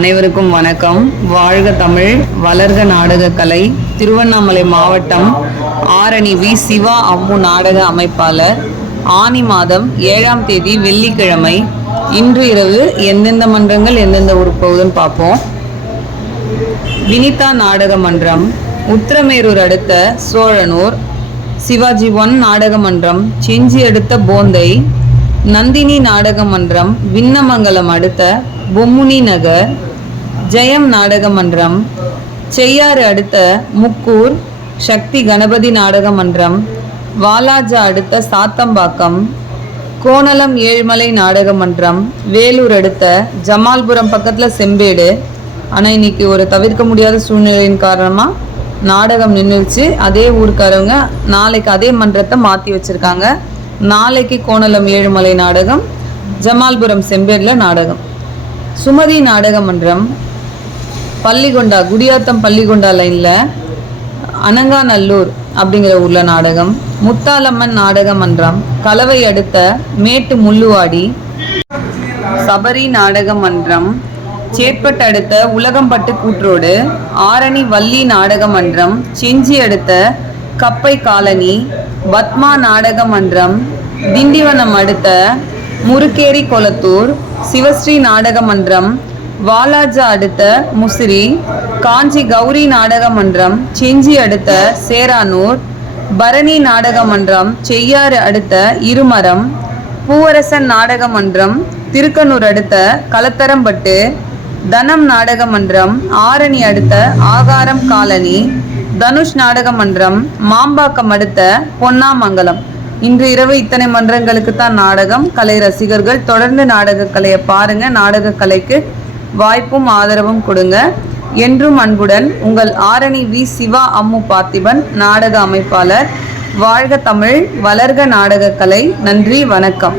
அனைவருக்கும் வணக்கம். வாழ்க தமிழ், வளர்க நாடகக்கலை. திருவண்ணாமலை மாவட்டம் ஆரணி வி. சிவா அம்மு நாடக அமைப்பாளர். ஆனி மாதம் 7ஆம் தேதி வெள்ளிக்கிழமை. இன்று இரவு எந்தெந்த மன்றங்கள் எந்தெந்த ஊருக்கு போகுதுன்னு பார்ப்போம். வினிதா நாடக மன்றம், உத்திரமேரூர் அடுத்த சோழனூர். சிவாஜி 1 நாடக மன்றம், செஞ்சி அடுத்த போந்தை. நந்தினி நாடக மன்றம், விண்ணமங்கலம் அடுத்த பொம்முனி நகர். ஜெயம் நாடக மன்றம், செய்யாறு அடுத்த முக்கூர். சக்தி கணபதி நாடக மன்றம், வாலாஜா அடுத்த சாத்தம்பாக்கம். கோணலம் ஏழ்மலை நாடக மன்றம், வேலூர் அடுத்த ஜமால்புரம் பக்கத்தில் செம்பேடு. ஆனால் இன்னைக்கு ஒரு தவிர்க்க முடியாத சூழ்நிலையின் காரணமாக நாடகம் நின்றுச்சு. அதே ஊருக்காரவங்க நாளைக்கு அதே மன்றத்தை மாற்றி வச்சுருக்காங்க. நாளைக்கு கோணலம் ஏழுமலை நாடகம், ஜமால்புரம் செம்பேடில் நாடகம். சுமதி நாடக மன்றம், பள்ளிகொண்டா குடியாத்தம் பள்ளிகொண்டா லைனில் அனங்காநல்லூர் அப்படிங்கிற ஊரில் நாடகம். முத்தாலம்மன் நாடக மன்றம், கலவை அடுத்த மேட்டு முள்ளுவாடி. சபரி நாடக மன்றம், சேட்பட்டு அடுத்த உலகம்பட்டு கூற்றோடு. ஆரணி வள்ளி நாடக மன்றம், செஞ்சி அடுத்த கப்பை காலனி. பத்மா நாடக மன்றம், திண்டிவனம் அடுத்த முருக்கேரி கொளத்தூர். சிவஸ்ரீ நாடக மன்றம், வாலாஜா அடுத்த முசிறி. காஞ்சி கௌரி நாடக மன்றம், செஞ்சி அடுத்த சேரானூர். பரணி நாடக மன்றம், செய்யாறு அடுத்த இருமரம். பூவரசன் நாடக மன்றம், திருக்கனூர் அடுத்த கலத்தரம்பட்டு. தனம் நாடக மன்றம், ஆரணி அடுத்த ஆகாரம் காலனி. தனுஷ் நாடக மன்றம், மாம்பாக்கம் அடுத்த பொன்னாமங்கலம். இன்று இரவு இத்தனை மன்றங்களுக்கு தான் நாடகம். கலை ரசிகர்கள் தொடர்ந்து நாடக கலையை பாருங்க. நாடக கலைக்கு வாய்ப்பும் ஆதரவும் கொடுங்க. என்றும் அன்புடன் உங்கள் ஆரணி வி. சிவா அம்மு பார்த்திபன், நாடக அமைப்பாளர். வாழ்க தமிழ், வளர்க நாடக கலை. நன்றி, வணக்கம்.